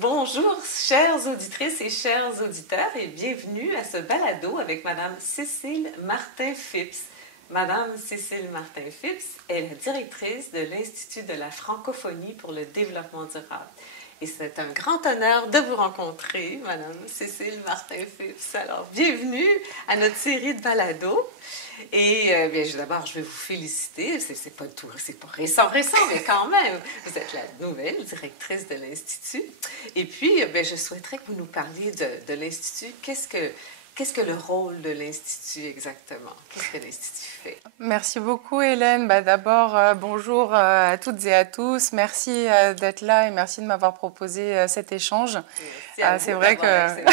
Bonjour, chères auditrices et chers auditeurs, et bienvenue à ce balado avec Madame Cécile Martin-Phipps. Madame Cécile Martin-Phipps est la directrice de l'Institut de la francophonie pour le développement durable. Et c'est un grand honneur de vous rencontrer, Madame Cécile Martin-Phipps. Alors, bienvenue à notre série de balados. Et bien, d'abord, je vais vous féliciter. C'est pas récent, mais quand même, vous êtes la nouvelle directrice de l'Institut. Et puis, bien, je souhaiterais que vous nous parliez de l'Institut. Qu'est-ce que le rôle de l'Institut exactement? Qu'est-ce que l'Institut fait? Merci beaucoup, Hélène. D'abord, bonjour à toutes et à tous. Merci d'être là et merci de m'avoir proposé cet échange. C'est vrai que...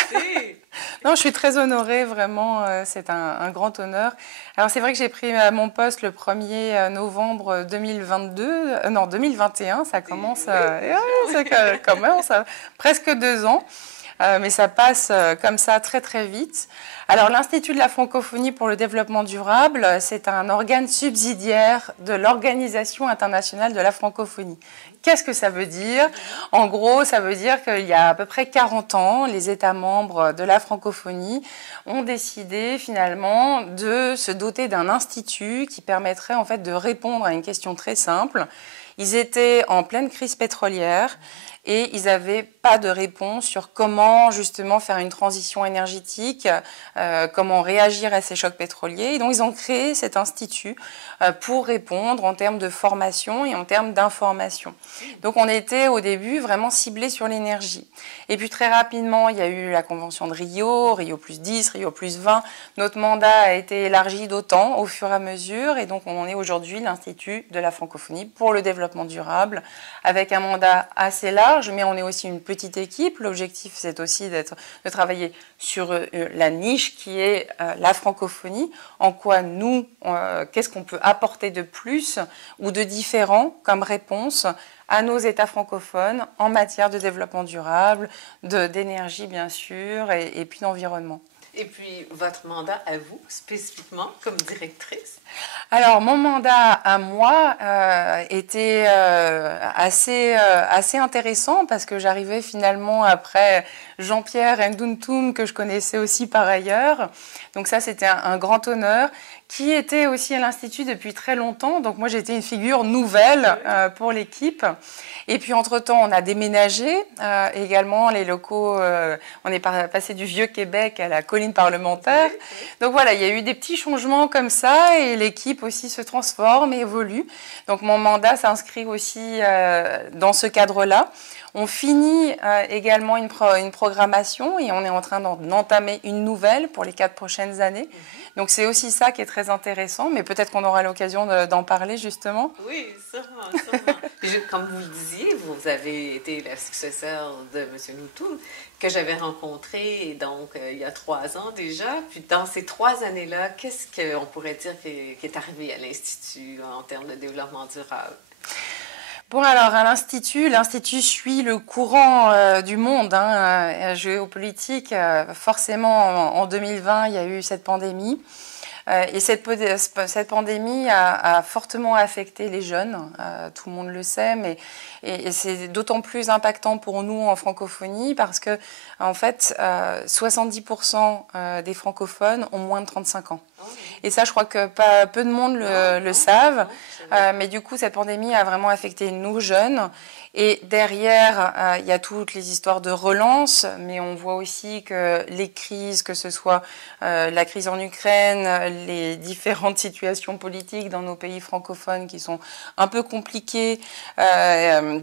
Non, je suis très honorée, vraiment, c'est un grand honneur. Alors, c'est vrai que j'ai pris mon poste le 1er novembre 2021, ça commence, ça commence presque 2 ans. Mais ça passe comme ça très très vite. Alors l'Institut de la francophonie pour le développement durable, c'est un organe subsidiaire de l'Organisation internationale de la francophonie. Qu'est-ce que ça veut dire? En gros, ça veut dire qu'il y a à peu près 40 ans, les États membres de la francophonie ont décidé finalement de se doter d'un institut qui permettrait en fait de répondre à une question très simple. Ils étaient en pleine crise pétrolière et ils n'avaient pas de réponse sur comment justement faire une transition énergétique, comment réagir à ces chocs pétroliers. Et donc ils ont créé cet institut pour répondre en termes de formation et en termes d'information. Donc on était au début vraiment ciblé sur l'énergie. Et puis très rapidement, il y a eu la convention de Rio, Rio plus 10, Rio plus 20. Notre mandat a été élargi d'autant au fur et à mesure. Et donc on est aujourd'hui l'Institut de la francophonie pour le développement durable avec un mandat assez large, mais on est aussi une petite équipe. L'objectif, c'est aussi de travailler sur la niche qui est la francophonie. En quoi nous, qu'est-ce qu'on peut apporter de plus ou de différent comme réponse à nos États francophones en matière de développement durable, d'énergie bien sûr, et puis d'environnement. Et puis, votre mandat à vous, spécifiquement, comme directrice? Alors, mon mandat à moi était assez intéressant parce que j'arrivais finalement après Jean-Pierre Ndountoum, que je connaissais aussi par ailleurs. Donc ça, c'était un grand honneur, qui était aussi à l'Institut depuis très longtemps. Donc moi, j'étais une figure nouvelle pour l'équipe. Et puis, entre-temps, on a déménagé également les locaux. On est passé du Vieux-Québec à la colline parlementaire. Donc voilà, il y a eu des petits changements comme ça et l'équipe aussi se transforme et évolue. Donc mon mandat s'inscrit aussi dans ce cadre-là. On finit également une programmation et on est en train d'entamer une nouvelle pour les 4 prochaines années. Donc c'est aussi ça qui est très intéressant, mais peut-être qu'on aura l'occasion d'en parler justement. Oui, sûrement. Comme vous le disiez, vous avez été la successeur de M. Ndountoum, que j'avais rencontré donc, il y a 3 ans déjà. Puis dans ces 3 années-là, qu'est-ce qu'on pourrait dire qui est arrivé à l'Institut en termes de développement durable? Bon, alors à l'Institut suit le courant du monde géopolitique. Forcément, en 2020, il y a eu cette pandémie. Et cette pandémie a fortement affecté les jeunes, tout le monde le sait, et c'est d'autant plus impactant pour nous en francophonie parce que, en fait, 70% des francophones ont moins de 35 ans. Et ça, je crois que peu de monde le savent, mais du coup, cette pandémie a vraiment affecté nous jeunes. Et derrière, il y a toutes les histoires de relance, mais on voit aussi que les crises, que ce soit la crise en Ukraine, les différentes situations politiques dans nos pays francophones qui sont un peu compliquées,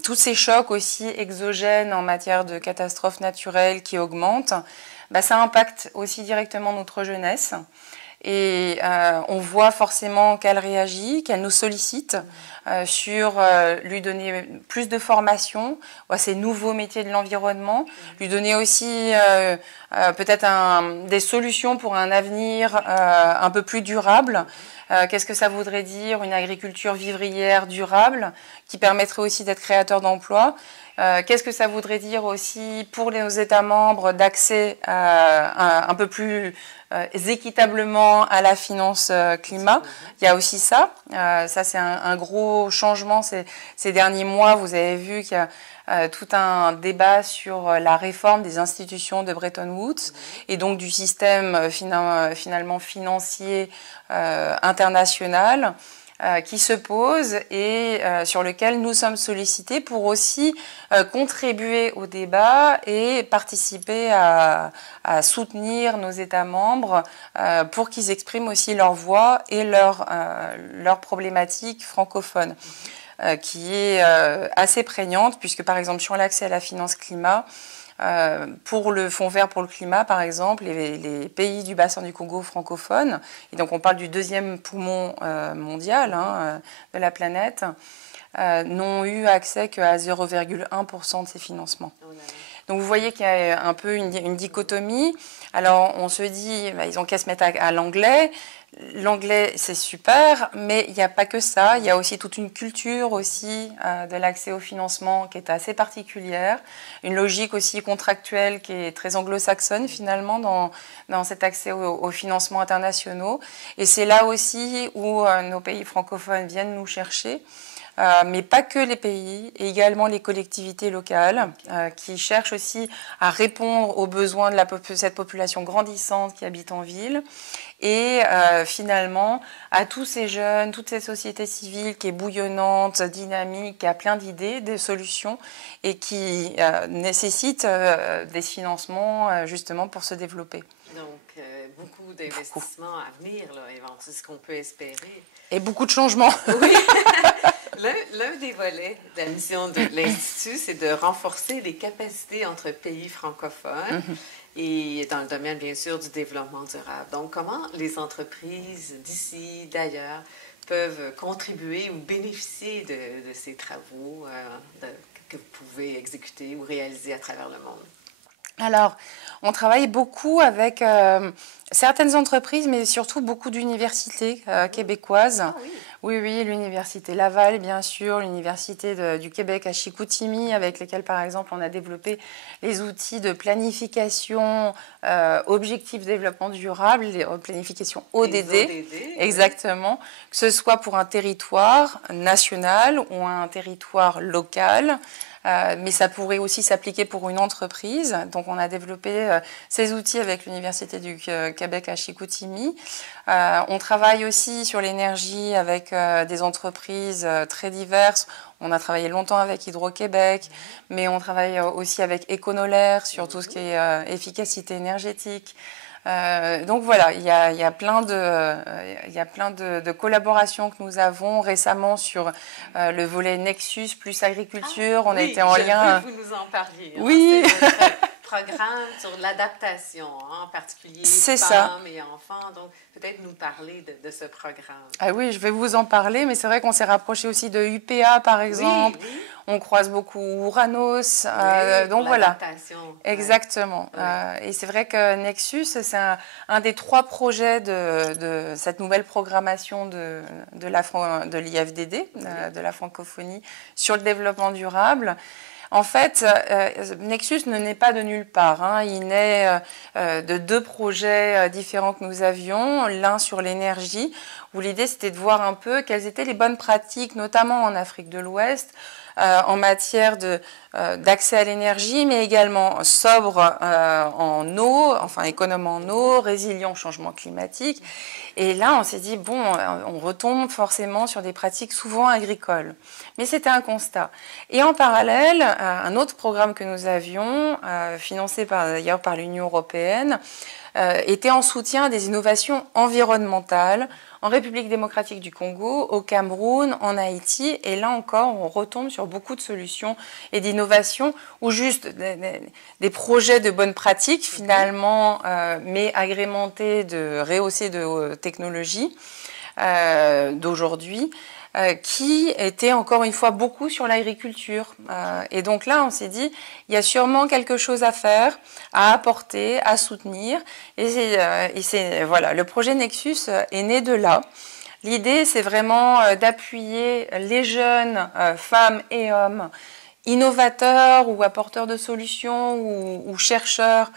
tous ces chocs aussi exogènes en matière de catastrophes naturelles qui augmentent, ça impacte aussi directement notre jeunesse. Et on voit forcément qu'elle réagit, qu'elle nous sollicite sur lui donner plus de formation à ces nouveaux métiers de l'environnement, lui donner aussi peut-être des solutions pour un avenir un peu plus durable. Qu'est-ce que ça voudrait dire une agriculture vivrière durable qui permettrait aussi d'être créateur d'emplois? Qu'est-ce que ça voudrait dire aussi pour nos États membres d'accès un peu plus équitablement à la finance climat? Il y a aussi ça. Ça, c'est un gros changement ces derniers mois. Vous avez vu qu'il y a tout un débat sur la réforme des institutions de Bretton Woods et donc du système finalement financier international qui se pose et sur lequel nous sommes sollicités pour aussi contribuer au débat et participer à soutenir nos États membres pour qu'ils expriment aussi leur voix et leur problématique francophone qui est assez prégnante puisque par exemple sur l'accès à la finance climat, pour le Fonds vert pour le climat, par exemple, les pays du bassin du Congo francophones, et donc on parle du deuxième poumon mondial de la planète, n'ont eu accès qu'à 0,1% de ces financements. Donc vous voyez qu'il y a un peu une dichotomie. Alors on se dit, ils ont qu'à se mettre à l'anglais. L'anglais, c'est super, mais il n'y a pas que ça. Il y a aussi toute une culture aussi de l'accès au financement qui est assez particulière. Une logique aussi contractuelle qui est très anglo-saxonne finalement dans cet accès aux financements internationaux. Et c'est là aussi où nos pays francophones viennent nous chercher. Mais pas que les pays, et également les collectivités locales qui cherchent aussi à répondre aux besoins de cette population grandissante qui habite en ville et finalement à tous ces jeunes, toute cette société civile qui est bouillonnante, dynamique, qui a plein d'idées, des solutions et qui nécessite des financements justement pour se développer. Donc, beaucoup d'investissements à venir, là, c'est ce qu'on peut espérer. Et beaucoup de changements. Oui. L'un des volets de la mission de l'Institut, c'est de renforcer les capacités entre pays francophones et dans le domaine, bien sûr, du développement durable. Donc, comment les entreprises d'ici, d'ailleurs, peuvent contribuer ou bénéficier de ces travaux que vous pouvez exécuter ou réaliser à travers le monde? Alors, on travaille beaucoup avec certaines entreprises, mais surtout beaucoup d'universités québécoises. Ah, oui. Oui, l'université Laval, bien sûr, l'université du Québec à Chicoutimi, avec lesquelles, par exemple, on a développé les outils de planification objectif développement durable, planification ODD, exactement, que ce soit pour un territoire national ou un territoire local. Mais ça pourrait aussi s'appliquer pour une entreprise. Donc, on a développé ces outils avec l'Université du Québec à Chicoutimi. On travaille aussi sur l'énergie avec des entreprises très diverses. On a travaillé longtemps avec Hydro-Québec, mais on travaille aussi avec Éconolaire sur tout ce qui est efficacité énergétique. Donc voilà, il y a plein de collaborations que nous avons récemment sur le volet Nexus plus agriculture. On a été en lien. Vous nous en parliez. Oui. Programme sur l'adaptation, en particulier femmes et enfants. Donc, peut-être nous parler de ce programme. Ah oui, je vais vous en parler, mais c'est vrai qu'on s'est rapproché aussi de UPA, par exemple. Oui. On croise beaucoup Uranos. Donc voilà. Exactement. Et c'est vrai que Nexus, c'est un des 3 projets de cette nouvelle programmation de l'IFDD, de la francophonie, sur le développement durable. En fait, Nexus ne naît pas de nulle part. Il naît de 2 projets différents que nous avions. L'un sur l'énergie, où l'idée c'était de voir un peu quelles étaient les bonnes pratiques, notamment en Afrique de l'Ouest, en matière d'accès à l'énergie, mais également sobre en eau, enfin économe en eau, résilient au changement climatique. Et là, on s'est dit, bon, on retombe forcément sur des pratiques souvent agricoles. Mais c'était un constat. Et en parallèle, un autre programme que nous avions, financé d'ailleurs par l'Union européenne, était en soutien des innovations environnementales en République démocratique du Congo, au Cameroun, en Haïti. Et là encore, on retombe sur beaucoup de solutions et d'innovations ou juste des projets de bonnes pratiques finalement, mais agrémentés rehaussés de technologies d'aujourd'hui. Qui était encore une fois beaucoup sur l'agriculture. Et donc là, on s'est dit, il y a sûrement quelque chose à faire, à apporter, à soutenir. Voilà, le projet Nexus est né de là. L'idée, c'est vraiment d'appuyer les jeunes femmes et hommes innovateurs ou apporteurs de solutions ou chercheurs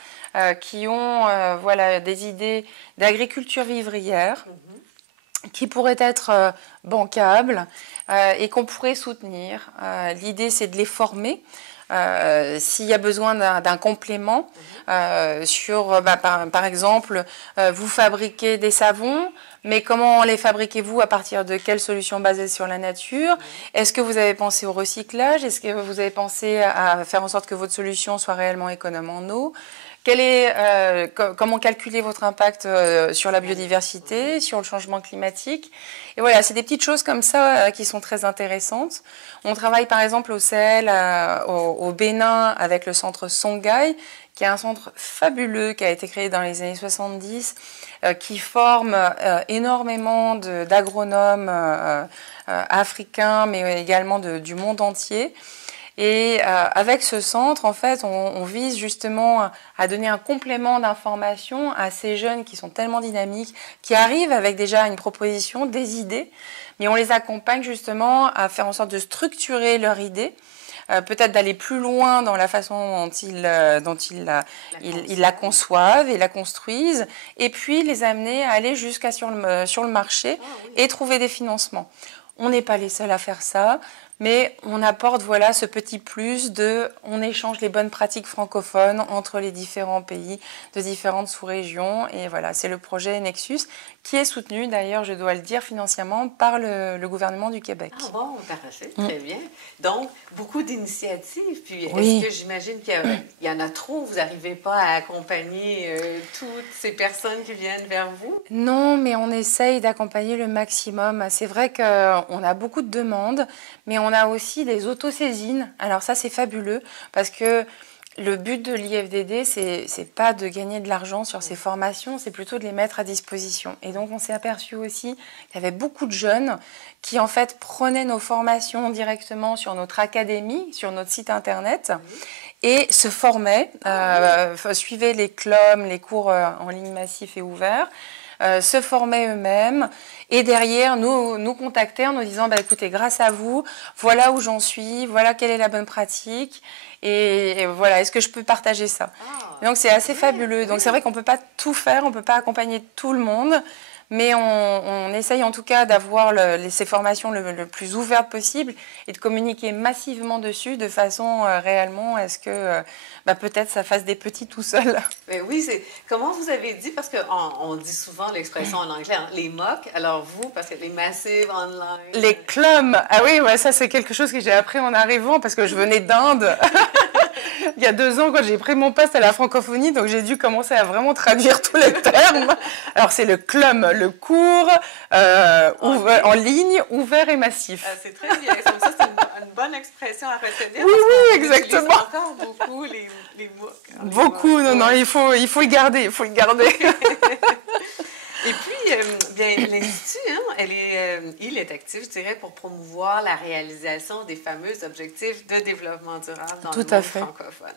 qui ont des idées d'agriculture vivrière. Qui pourraient être bancables et qu'on pourrait soutenir. L'idée, c'est de les former s'il y a besoin d'un complément sur, par exemple, vous fabriquez des savons, mais comment les fabriquez-vous, à partir de quelles solutions basées sur la nature? Est-ce que vous avez pensé au recyclage? Est-ce que vous avez pensé à faire en sorte que votre solution soit réellement économe en eau? Comment calculer votre impact sur la biodiversité, sur le changement climatique? Et voilà, c'est des petites choses comme ça qui sont très intéressantes. On travaille par exemple au Sahel, au Bénin, avec le centre Songhai, qui est un centre fabuleux qui a été créé dans les années 70, qui forme énormément d'agronomes africains, mais également du monde entier. Et avec ce centre, en fait, on vise justement à donner un complément d'information à ces jeunes qui sont tellement dynamiques, qui arrivent avec déjà une proposition, des idées, mais on les accompagne justement à faire en sorte de structurer leur idée, peut-être d'aller plus loin dans la façon dont ils la conçoivent et la construisent, et puis les amener à aller jusqu'à sur le marché et trouver des financements. On n'est pas les seuls à faire ça, mais on apporte voilà ce petit plus on échange les bonnes pratiques francophones entre les différents pays de différentes sous-régions. Et voilà, c'est le projet Nexus qui est soutenu d'ailleurs, je dois le dire, financièrement par le gouvernement du Québec. Ah bon, parfait, très bien. Donc, beaucoup d'initiatives. Puis, oui. Est-ce que j'imagine qu'il y en a trop? Vous n'arrivez pas à accompagner toutes ces personnes qui viennent vers vous? Non, mais on essaye d'accompagner le maximum. C'est vrai qu'on a beaucoup de demandes, mais on a aussi des autosaisines. Alors ça, c'est fabuleux parce que le but de l'IFDD, c'est pas de gagner de l'argent sur ces formations, c'est plutôt de les mettre à disposition. Et donc, on s'est aperçu aussi qu'il y avait beaucoup de jeunes qui, en fait, prenaient nos formations directement sur notre académie, sur notre site internet, et se formaient, suivaient les CLOM, les cours en ligne massifs et ouverts, se formaient eux-mêmes et derrière nous contactaient en nous disant écoutez, grâce à vous, voilà où j'en suis, voilà quelle est la bonne pratique et voilà, est-ce que je peux partager ça? Donc c'est assez fabuleux. Donc c'est vrai qu'on ne peut pas tout faire, on ne peut pas accompagner tout le monde, mais on essaye en tout cas d'avoir ces formations le plus ouvertes possible et de communiquer massivement dessus de façon réellement à ce que peut-être ça fasse des petits tout seul. Mais oui, comment vous avez dit, parce qu'on dit souvent l'expression en anglais, hein, les MOOC, alors vous, parce que les Massive Online... Les CLOM, ah oui, ça c'est quelque chose que j'ai appris en arrivant parce que je venais d'Inde. Il y a 2 ans, quand j'ai pris mon poste à la francophonie, donc j'ai dû commencer à vraiment traduire tous les termes. Alors c'est le CLOM, le cours en ligne, ouvert et massif. Ah, c'est très bien. Donc ça, c'est une bonne expression à retenir. Oui, exactement. On utilise encore beaucoup les MOOC. Beaucoup, non, il faut le garder, il faut le garder. Et puis, l'Institut, il est actif, je dirais, pour promouvoir la réalisation des fameux objectifs de développement durable dans le monde francophone.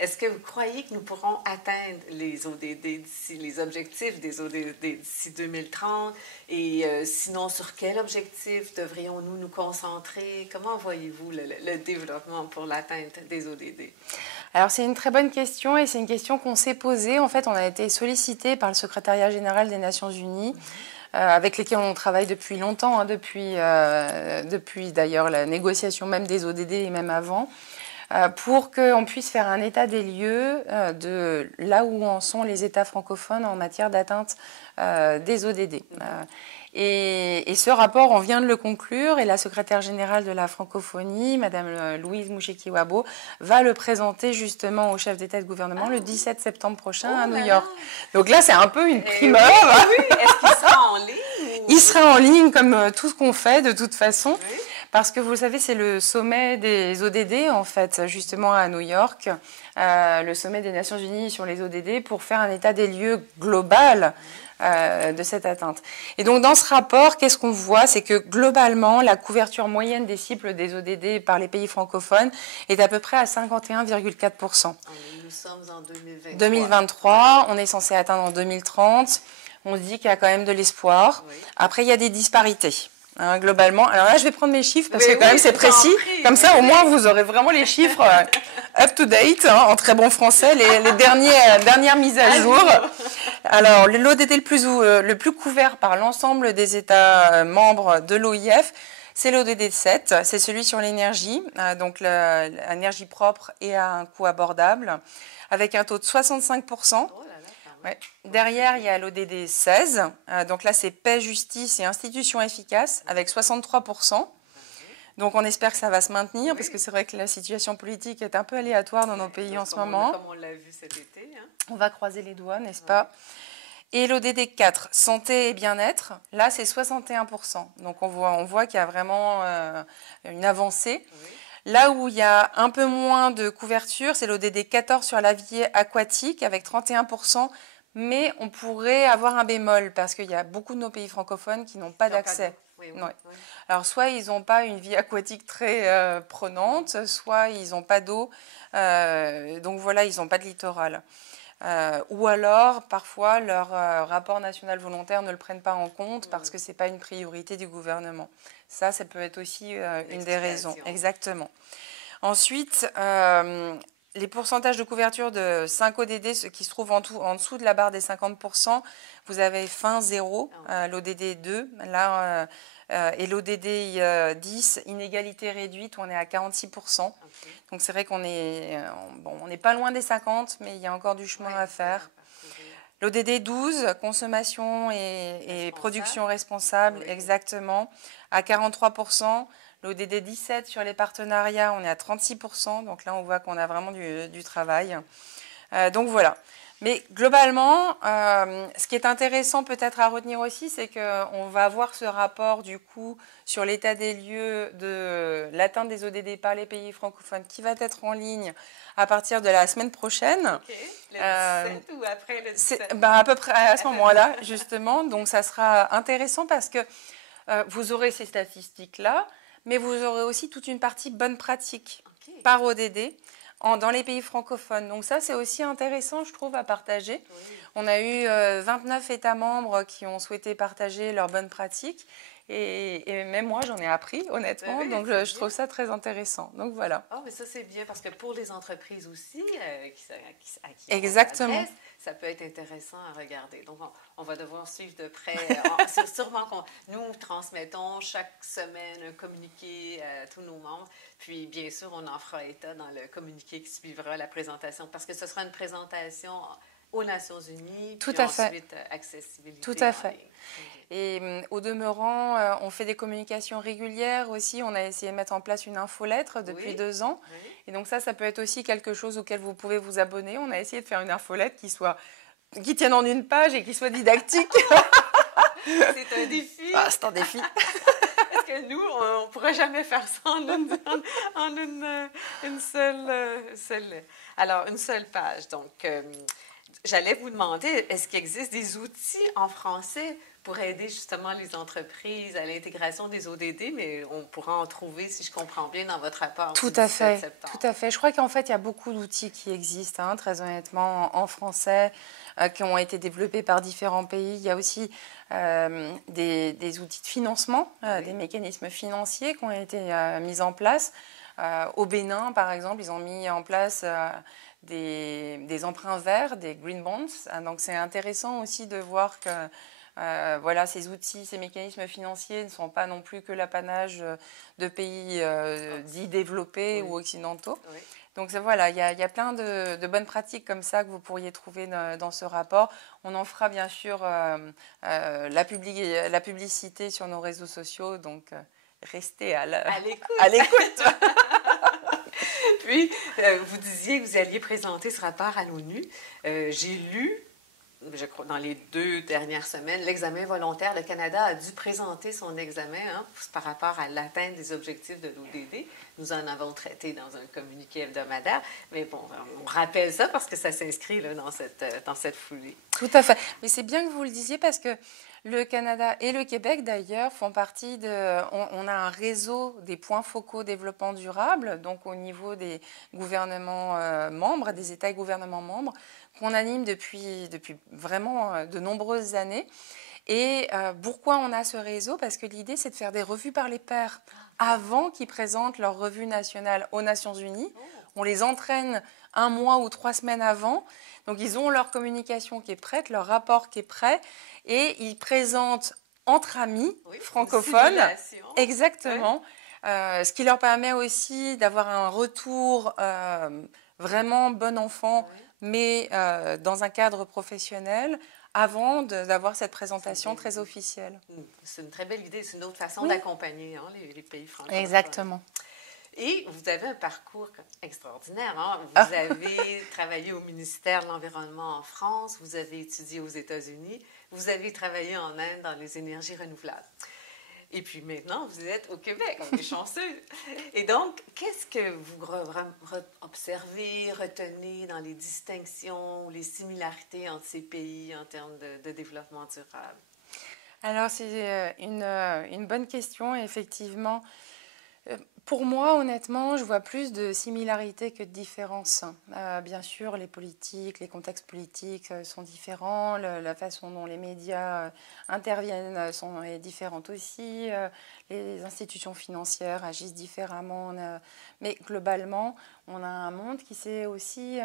Est-ce que vous croyez que nous pourrons atteindre les ODD les objectifs des ODD d'ici 2030? Et sinon, sur quel objectif devrions-nous nous concentrer? Comment voyez-vous le développement pour l'atteinte des ODD? Alors, c'est une très bonne question et c'est une question qu'on s'est posée. En fait, on a été sollicité par le secrétariat général des Nations Unies, avec lesquels on travaille depuis longtemps, depuis d'ailleurs la négociation même des ODD et même avant, pour qu'on puisse faire un état des lieux de là où en sont les États francophones en matière d'atteinte des ODD. Et ce rapport, on vient de le conclure et la secrétaire générale de la francophonie, Madame Louise Mushikiwabo, va le présenter justement au chef d'État et de gouvernement le 17 septembre prochain à New York. Donc là, c'est un peu une primeur. Oui. Est-ce qu'il sera en ligne? Il sera en ligne comme tout ce qu'on fait de toute façon. Oui. Parce que vous le savez, c'est le sommet des ODD, en fait, justement à New York, le sommet des Nations Unies sur les ODD, pour faire un état des lieux global de cette atteinte. Et donc, dans ce rapport, qu'est-ce qu'on voit? C'est que globalement, la couverture moyenne des cibles des ODD par les pays francophones est à peu près à 51,4%. Nous sommes en 2023, on est censé atteindre en 2030. On se dit qu'il y a quand même de l'espoir. Oui. Après, il y a des disparités. Globalement. Alors là, je vais prendre mes chiffres parce que quand même c'est précis. Comme ça, au moins, vous aurez vraiment les chiffres up to date, en très bon français, les dernières mises à jour. Alors, l'ODD le plus couvert par l'ensemble des États membres de l'OIF, C'est l'ODD 7, c'est celui sur l'énergie, donc l'énergie propre et à un coût abordable, avec un taux de 65%. Oh là là, quand même. Ouais. Derrière, il y a l'ODD 16, donc là c'est paix, justice et institutions efficaces, avec 63%. Donc on espère que ça va se maintenir, parce que c'est vrai que la situation politique est un peu aléatoire dans nos pays en ce moment. Comme on l'a vu cet été. Hein. On va croiser les doigts, n'est-ce pas? Et l'ODD 4, santé et bien-être, là c'est 61%. Donc on voit qu'il y a vraiment une avancée. Oui. Là où il y a un peu moins de couverture, c'est l'ODD 14 sur la vie aquatique avec 31%. Mais on pourrait avoir un bémol parce qu'il y a beaucoup de nos pays francophones qui n'ont pas d'accès. Oui. Alors soit ils n'ont pas une vie aquatique très prenante, soit ils n'ont pas d'eau, donc voilà, ils n'ont pas de littoral. Ou alors, parfois, leur rapport national volontaire ne le prennent pas en compte parce que ce n'est pas une priorité du gouvernement. Ça peut être aussi une des raisons. Exactement. Ensuite, les pourcentages de couverture de 5 ODD qui se trouvent en dessous de la barre des 50%, vous avez fin 0, l'ODD 2, là, et l'ODD 10, inégalité réduite, on est à 46%. Okay. Donc c'est vrai qu'on est, on n'est pas loin des 50, mais il y a encore du chemin à faire. L'ODD 12, consommation et production responsable, exactement, à 43%. L'ODD 17 sur les partenariats, on est à 36%. Donc là, on voit qu'on a vraiment du travail. Donc voilà. Mais globalement, ce qui est intéressant peut-être à retenir aussi, c'est qu'on va avoir ce rapport du coup sur l'état des lieux de l'atteinte des ODD par les pays francophones qui va être en ligne à partir de la semaine prochaine. OK. Le 17 ou après le 17? À peu près à ce moment-là, justement. Donc ça sera intéressant parce que vous aurez ces statistiques-là, mais vous aurez aussi toute une partie bonne pratique par ODD. Dans les pays francophones. Donc ça, c'est aussi intéressant, je trouve, à partager. Oui. On a eu 29 États membres qui ont souhaité partager leurs bonnes pratiques. Et même moi, j'en ai appris, honnêtement. Oui, donc, je trouve ça très intéressant. Donc, voilà. Oh, mais ça, c'est bien parce que pour les entreprises aussi, à qui exactement. Ça peut être intéressant à regarder. Donc, on va devoir suivre de près. Sûrement que nous transmettons chaque semaine un communiqué à tous nos membres. Puis, bien sûr, on en fera état dans le communiqué qui suivra la présentation parce que ce sera une présentation aux Nations Unies. Tout puis à fait. Ensuite, accessibilité. Tout à fait. Et au demeurant, on fait des communications régulières aussi. On a essayé de mettre en place une infolettre depuis 2 ans. Oui. Et donc ça peut être aussi quelque chose auquel vous pouvez vous abonner. On a essayé de faire une infolettre qui tienne en une page et qui soit didactique. C'est un défi. C'est un défi. Parce que nous, on ne pourra jamais faire ça en une seule page. Donc, j'allais vous demander, est-ce qu'il existe des outils en français pour aider justement les entreprises à l'intégration des ODD, mais on pourra en trouver, si je comprends bien, dans votre rapport. Tout à fait, tout à fait. Je crois qu'en fait, il y a beaucoup d'outils qui existent, très honnêtement, en français, qui ont été développés par différents pays. Il y a aussi des outils de financement, des mécanismes financiers qui ont été mis en place. Au Bénin, par exemple, ils ont mis en place des emprunts verts, des green bonds. Donc, c'est intéressant aussi de voir que ces outils, ces mécanismes financiers ne sont pas non plus que l'apanage de pays dits développés ou occidentaux. Oui. Donc voilà, il y a plein de bonnes pratiques comme ça que vous pourriez trouver dans ce rapport. On en fera bien sûr la publicité sur nos réseaux sociaux, donc restez à l'écoute. Puis, vous disiez que vous alliez présenter ce rapport à l'ONU. J'ai lu, je crois, dans les 2 dernières semaines, l'examen volontaire. Le Canada a dû présenter son examen par rapport à l'atteinte des objectifs de l'ODD. Nous en avons traité dans un communiqué hebdomadaire. Mais bon, on rappelle ça parce que ça s'inscrit là, dans cette foulée. Tout à fait. Mais c'est bien que vous le disiez parce que le Canada et le Québec, d'ailleurs, font partie de... On a un réseau des points focaux développement durable, donc au niveau des gouvernements membres, des États et gouvernements membres, qu'on anime depuis vraiment de nombreuses années. Et pourquoi on a ce réseau? Parce que l'idée, c'est de faire des revues par les pairs avant qu'ils présentent leur revue nationale aux Nations Unies. On les entraîne 1 mois ou 3 semaines avant. Donc, ils ont leur communication qui est prête, leur rapport qui est prêt. Et ils présentent entre amis Oui, francophones. simulation. Exactement. Ce qui leur permet aussi d'avoir un retour vraiment bon enfant, mais dans un cadre professionnel, avant d'avoir cette présentation très officielle. C'est une très belle idée. C'est une autre façon d'accompagner les pays francophones. Exactement. Et vous avez un parcours extraordinaire. Hein? Vous avez travaillé au ministère de l'Environnement en France, vous avez étudié aux États-Unis, vous avez travaillé en Inde dans les énergies renouvelables. Et puis maintenant, vous êtes au Québec, on est chanceux. Et donc, qu'est-ce que vous observez, retenez dans les distinctions, les similarités entre ces pays en termes de développement durable? Alors, c'est une bonne question, effectivement. Pour moi, honnêtement, je vois plus de similarités que de différences. Bien sûr, les politiques, les contextes politiques sont différents, la façon dont les médias interviennent est différente aussi, les institutions financières agissent différemment, mais globalement, on a un monde qui s'est aussi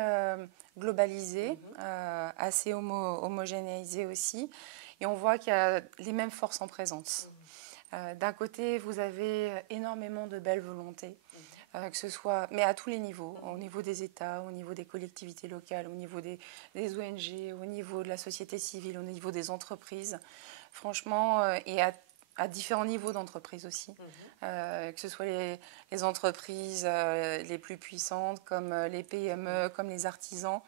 globalisé, assez homogénéisé aussi, et on voit qu'il y a les mêmes forces en présence. D'un côté, vous avez énormément de belles volontés, que ce soit, mais à tous les niveaux, au niveau des États, au niveau des collectivités locales, au niveau des ONG, au niveau de la société civile, au niveau des entreprises, franchement, et à différents niveaux d'entreprises aussi, que ce soit les entreprises les plus puissantes, comme les PME, comme les artisans.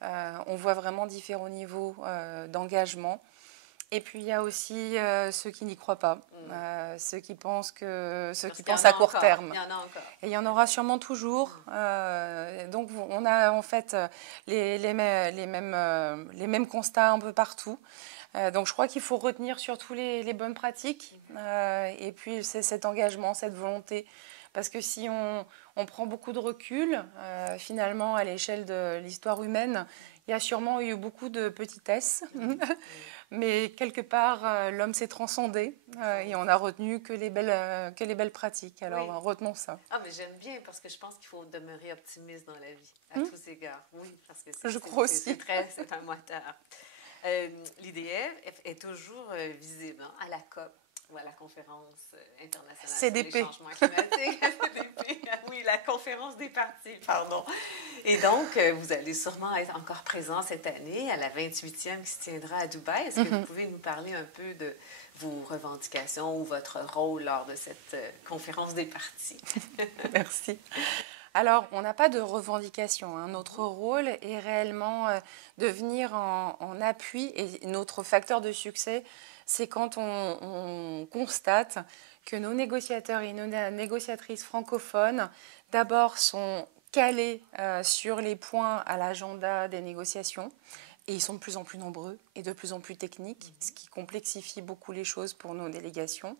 On voit vraiment différents niveaux d'engagement. Et puis il y a aussi ceux qui n'y croient pas, ceux qui pensent à court terme. Il y en a encore. Et il y en aura sûrement toujours. Donc on a en fait les mêmes constats un peu partout. Donc je crois qu'il faut retenir surtout les bonnes pratiques et puis c'est cet engagement, cette volonté. Parce que si on prend beaucoup de recul, finalement à l'échelle de l'histoire humaine, il y a sûrement eu beaucoup de petitesses. Mais quelque part, l'homme s'est transcendé et on a retenu que les belles pratiques. Alors, retenons ça. Ah, mais j'aime bien parce que je pense qu'il faut demeurer optimiste dans la vie, à tous égards. Oui, parce que c'est un moteur. L'IDF est toujours visible à la COP ou à la conférence internationale CDP. Sur les changements climatiques. CDP, oui, la conférence des parties, pardon. Et donc, vous allez sûrement être encore présent cette année à la 28e qui se tiendra à Dubaï. Est-ce que vous pouvez nous parler un peu de vos revendications ou votre rôle lors de cette conférence des parties? Merci. Alors, on n'a pas de revendication. Hein. Notre rôle est réellement de venir en appui et notre facteur de succès, c'est quand on constate que nos négociateurs et nos négociatrices francophones, d'abord, sont calés sur les points à l'agenda des négociations. Et ils sont de plus en plus nombreux et de plus en plus techniques, ce qui complexifie beaucoup les choses pour nos délégations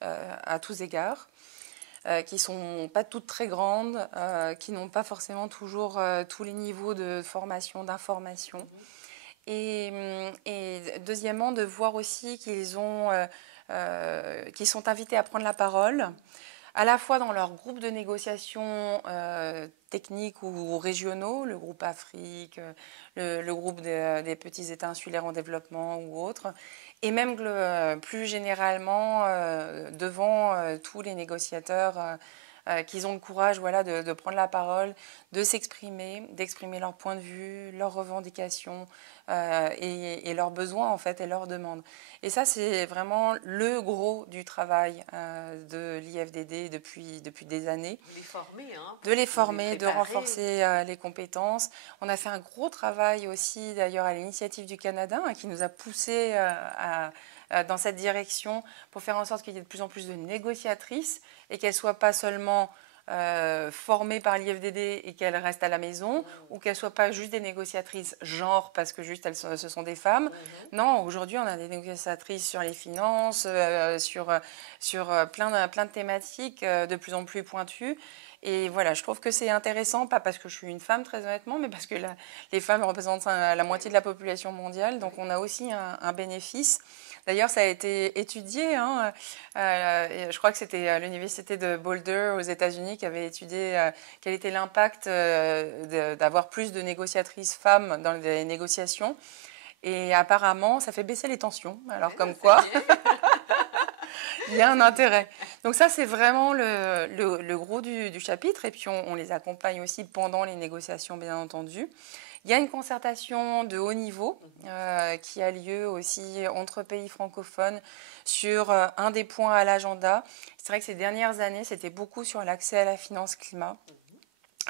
à tous égards. Qui ne sont pas toutes très grandes, qui n'ont pas forcément toujours tous les niveaux de formation, d'information. Et deuxièmement, de voir aussi qu'ils sont invités à prendre la parole, à la fois dans leur groupe de négociation techniques ou régionaux, le groupe Afrique, le groupe des petits États insulaires en développement ou autres, et même plus généralement devant tous les négociateurs qu'ils ont le courage de prendre la parole, de s'exprimer, d'exprimer leur point de vue, leurs revendications et leurs besoins en fait et leurs demandes. Et ça, c'est vraiment le gros du travail de l'IFDD depuis des années. De les former, de renforcer les compétences. On a fait un gros travail aussi d'ailleurs à l'initiative du Canada qui nous a poussé dans cette direction pour faire en sorte qu'il y ait de plus en plus de négociatrices et qu'elles ne soient pas seulement formées par l'IFDD et qu'elles restent à la maison ou qu'elles ne soient pas juste des négociatrices genre parce que juste ce sont des femmes. Non, aujourd'hui on a des négociatrices sur les finances, sur plein de thématiques de plus en plus pointues. Et voilà, je trouve que c'est intéressant, pas parce que je suis une femme très honnêtement, mais parce que les femmes représentent la moitié de la population mondiale, donc on a aussi un bénéfice. D'ailleurs, ça a été étudié, je crois que c'était l'université de Boulder aux États-Unis qui avait étudié quel était l'impact d'avoir plus de négociatrices femmes dans les négociations. Et apparemment, ça fait baisser les tensions. Alors, comme quoi, il y a un intérêt. Donc ça, c'est vraiment le gros du chapitre. Et puis, on les accompagne aussi pendant les négociations, bien entendu. Il y a une concertation de haut niveau qui a lieu aussi entre pays francophones sur un des points à l'agenda. C'est vrai que ces dernières années, c'était beaucoup sur l'accès à la finance climat.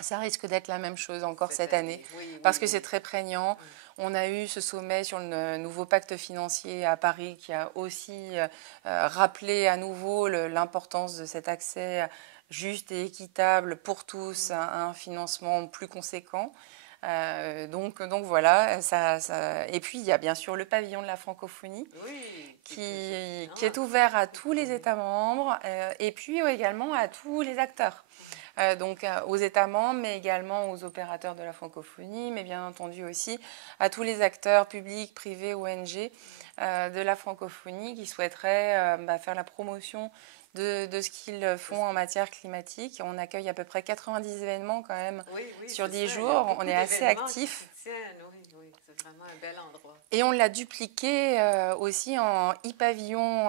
Ça risque d'être la même chose encore cette année, parce que c'est très prégnant. On a eu ce sommet sur le nouveau pacte financier à Paris qui a aussi rappelé à nouveau l'importance de cet accès juste et équitable pour tous à un financement plus conséquent. Donc voilà, et puis il y a bien sûr le pavillon de la francophonie qui est ouvert à tous les États membres et puis également à tous les acteurs. Donc aux États membres, mais également aux opérateurs de la francophonie, mais bien entendu aussi à tous les acteurs publics, privés, ONG de la francophonie qui souhaiteraient faire la promotion de ce qu'ils font en matière climatique. On accueille à peu près 90 événements quand même sur 10 jours. On est assez actifs. Oui, c'est vraiment un bel endroit. Et on l'a dupliqué aussi en e-pavillon.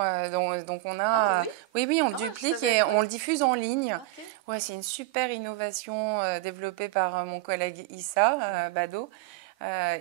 Donc on a... Oui, on le duplique et on le diffuse en ligne. Okay. Ouais, c'est une super innovation développée par mon collègue Issa Bado.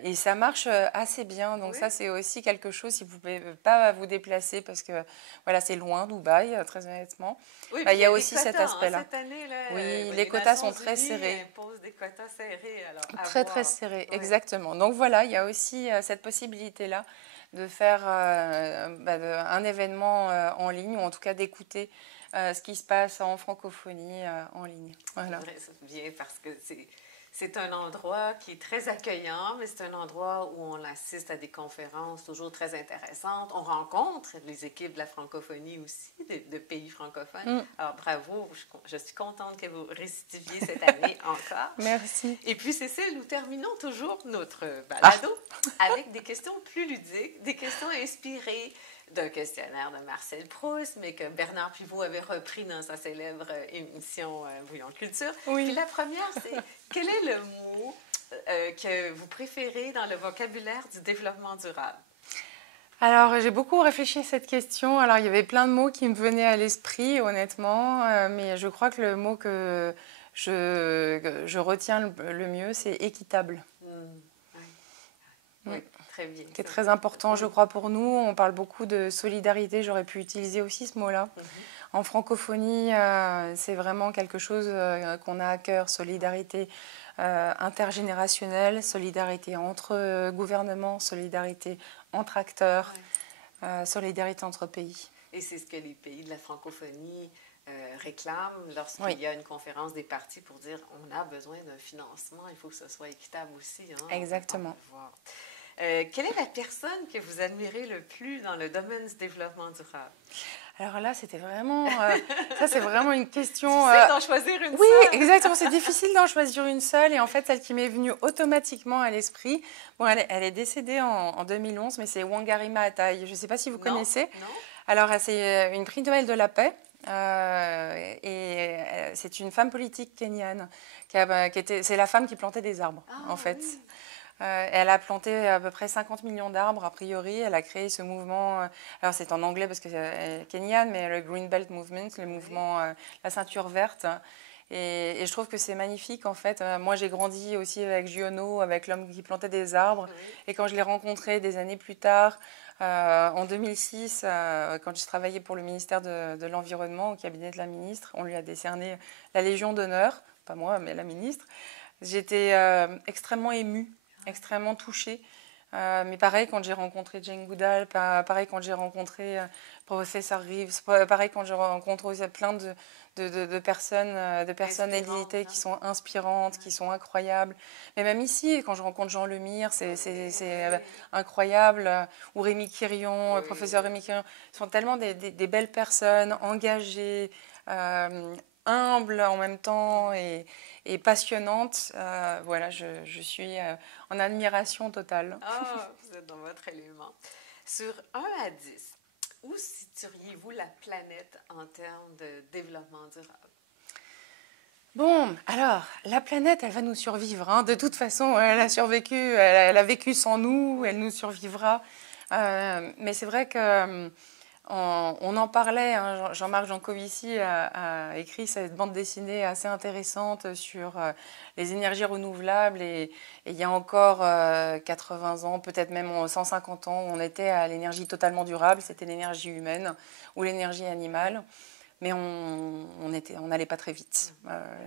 Et ça marche assez bien. Donc ça, c'est aussi quelque chose, si vous ne pouvez pas vous déplacer, parce que voilà, c'est loin, Dubaï, très honnêtement. Oui, il y a aussi cet aspect-là. Cette année, là, oui, les quotas sont très serrés. Imposent des quotas serrés. Alors, très serrés, exactement. Donc voilà, il y a aussi cette possibilité-là de faire un événement en ligne, ou en tout cas d'écouter ce qui se passe en francophonie en ligne. Voilà. C'est bien parce que c'est un endroit qui est très accueillant, mais c'est un endroit où on assiste à des conférences toujours très intéressantes. On rencontre les équipes de la francophonie aussi, de pays francophones. Alors, bravo, je suis contente que vous récidiviez cette année encore. Merci. Et puis, Cécile, nous terminons toujours notre balado avec des questions plus ludiques, des questions inspirées d'un questionnaire de Marcel Proust, mais que Bernard Pivot avait repris dans sa célèbre émission Bouillon de culture. Oui. Puis la première, c'est quel est le mot que vous préférez dans le vocabulaire du développement durable? Alors, j'ai beaucoup réfléchi à cette question. Alors, il y avait plein de mots qui me venaient à l'esprit, honnêtement, mais je crois que le mot que je retiens le mieux, c'est équitable. Oui. Très bien. Qui est très important, je crois, pour nous. On parle beaucoup de solidarité. J'aurais pu utiliser aussi ce mot-là. En francophonie, c'est vraiment quelque chose qu'on a à cœur. Solidarité intergénérationnelle, solidarité entre gouvernements, solidarité entre acteurs, solidarité entre pays. Et c'est ce que les pays de la francophonie réclament lorsqu'il y a une conférence des parties pour dire on a besoin d'un financement, il faut que ce soit équitable aussi. Hein, exactement. Quelle est la personne que vous admirez le plus dans le domaine du développement durable? Alors là, c'était vraiment... ça, c'est vraiment une question... Difficile d'en choisir une seule. Oui, exactement. C'est difficile d'en choisir une seule. Et en fait, celle qui m'est venue automatiquement à l'esprit, bon, elle est décédée en 2011, mais c'est Wangari Maathai. Je ne sais pas si vous connaissez. Non. Alors, c'est une prix Nobel de la paix. Et c'est une femme politique kenyane. C'est la femme qui plantait des arbres, en fait. Oui. Elle a planté à peu près 50 millions d'arbres, a priori. Elle a créé ce mouvement, alors c'est en anglais parce que c'est kenyan, mais le Green Belt Movement, le mouvement la ceinture verte. Et je trouve que c'est magnifique, en fait. Moi, j'ai grandi aussi avec Giono, avec l'homme qui plantait des arbres. Et quand je l'ai rencontré des années plus tard, en 2006, quand je travaillais pour le ministère de l'Environnement, au cabinet de la ministre, on lui a décerné la Légion d'honneur, pas moi, mais la ministre. J'étais extrêmement émue. Extrêmement touchée. Mais pareil, quand j'ai rencontré Jane Goodall, pareil quand j'ai rencontré professeur Reeves, pareil quand je rencontre aussi plein de personnalités qui sont inspirantes, qui sont incroyables. Mais même ici, quand je rencontre Jean Lemire, c'est incroyable. Ou Rémi Quirion, professeur Rémi Quirion. Ce sont tellement des belles personnes, engagées, humbles en même temps et passionnante. Voilà, je suis en admiration totale. Vous êtes dans votre élément. Sur 1 à 10, où situeriez-vous la planète en termes de développement durable? Bon, alors, la planète, elle va nous survivre. Hein. De toute façon, elle a survécu, elle a vécu sans nous, elle nous survivra. Mais c'est vrai que On en parlait, hein, Jean-Marc Jancovici a écrit cette bande dessinée assez intéressante sur les énergies renouvelables et il y a encore 80 ans, peut-être même 150 ans, on était à l'énergie totalement durable, c'était l'énergie humaine ou l'énergie animale, mais on n'allait pas très vite.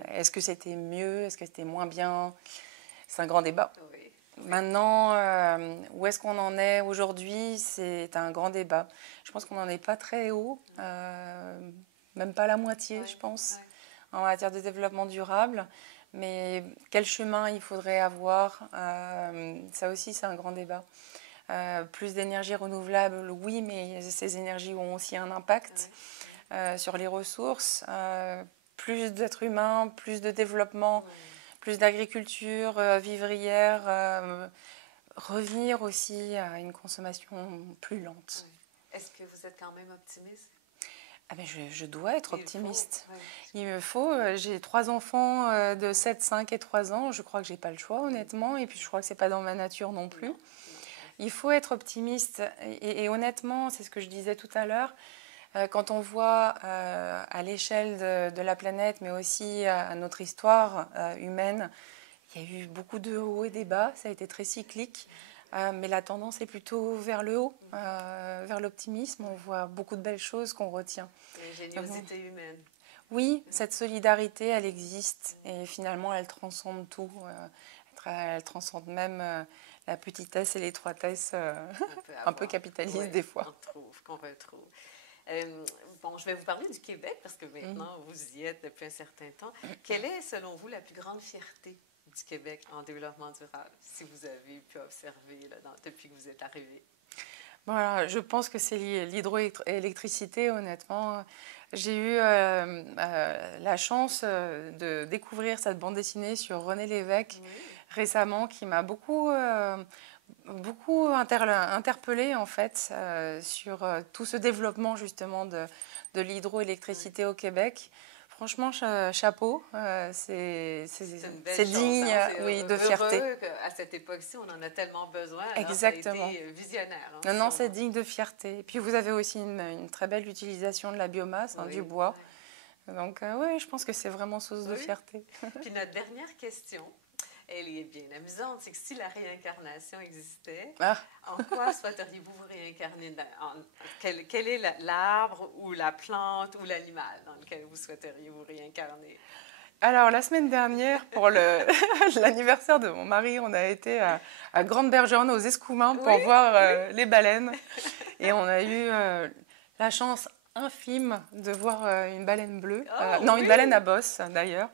Est-ce que c'était mieux? Est-ce que c'était moins bien? C'est un grand débat. Oui. Maintenant, où est-ce qu'on en est aujourd'hui? C'est un grand débat. Je pense qu'on n'en est pas très haut, même pas la moitié, je pense, en matière de développement durable. Mais quel chemin il faudrait avoir? Ça aussi, c'est un grand débat. Plus d'énergie renouvelable, oui, mais ces énergies ont aussi un impact sur les ressources. Plus d'êtres humains, plus de développement. Plus d'agriculture vivrière, revenir aussi à une consommation plus lente. Oui. Est-ce que vous êtes quand même optimiste? Ah ben je dois être optimiste. Il me faut. J'ai 3 enfants de 7, 5 et 3 ans. Je crois que je n'ai pas le choix, honnêtement. Et puis je crois que ce n'est pas dans ma nature non plus. Non. Il faut être optimiste. Et honnêtement, c'est ce que je disais tout à l'heure. Quand on voit à l'échelle de la planète, mais aussi à notre histoire humaine, il y a eu beaucoup de hauts et des bas, ça a été très cyclique, mais la tendance est plutôt vers le haut, vers l'optimisme. On voit beaucoup de belles choses qu'on retient. L'ingéniosité humaine. Oui, cette solidarité, elle existe et finalement, elle transcende tout. Elle transcende même la petitesse et l'étroitesse un peu capitaliste des fois. Qu'on retrouve. Bon, je vais vous parler du Québec parce que maintenant, vous y êtes depuis un certain temps. Quelle est, selon vous, la plus grande fierté du Québec en développement durable, si vous avez pu observer depuis que vous êtes arrivé? Voilà, je pense que c'est l'hydroélectricité, honnêtement. J'ai eu la chance de découvrir cette bande dessinée sur René Lévesque récemment, qui m'a beaucoup interpellée en fait sur tout ce développement justement de l'hydroélectricité au Québec. Franchement, chapeau, c'est digne de fierté. À cette époque-ci, on en a tellement besoin. Alors exactement. Ça a été visionnaire. Non, c'est digne de fierté. Et puis vous avez aussi une très belle utilisation de la biomasse, du bois. Donc oui, je pense que c'est vraiment source de fierté. Puis notre dernière question, elle est bien amusante, c'est que si la réincarnation existait, en quoi souhaiteriez-vous vous réincarner? Quel est l'arbre ou la plante ou l'animal dans lequel vous souhaiteriez vous réincarner? Alors, la semaine dernière, pour l'anniversaire de mon mari, on a été à Grande-Bergeronne, aux Escoumins, pour voir les baleines. Et on a eu la chance infime de voir une baleine bleue. Une baleine à bosse, d'ailleurs.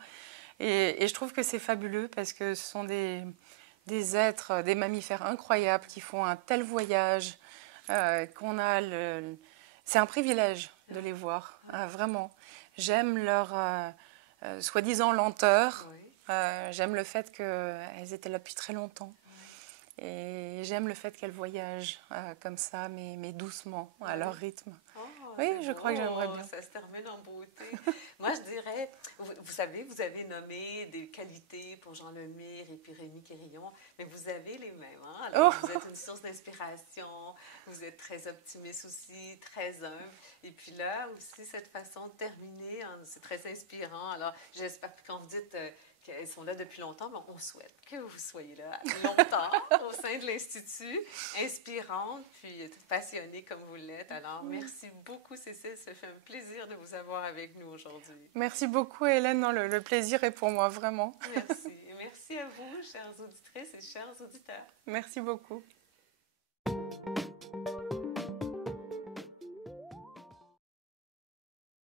Et je trouve que c'est fabuleux parce que ce sont des êtres, des mammifères incroyables qui font un tel voyage c'est un privilège de les voir, vraiment. J'aime leur soi-disant lenteur. J'aime le fait qu'elles étaient là depuis très longtemps. Et j'aime le fait qu'elles voyagent comme ça, mais doucement, à leur rythme. Oui, je crois que j'aimerais bien. Ça se termine en beauté. Moi, je dirais, vous savez, vous avez nommé des qualités pour Jean Lemire et puis Rémi Quérillon, mais vous avez les mêmes. Hein? Alors, vous êtes une source d'inspiration, vous êtes très optimiste aussi, très humble. Et puis là aussi, cette façon de terminer, c'est très inspirant. Alors, j'espère que quand vous dites qu'elles sont là depuis longtemps, on souhaite que vous soyez là longtemps au sein de l'Institut, inspirante, puis passionnée comme vous l'êtes. Alors, merci beaucoup, Cécile. Ça fait un plaisir de vous avoir avec nous aujourd'hui. Merci beaucoup, Hélène. Non, le plaisir est pour moi, vraiment. Merci. Merci à vous, chères auditrices et chers auditeurs. Merci beaucoup.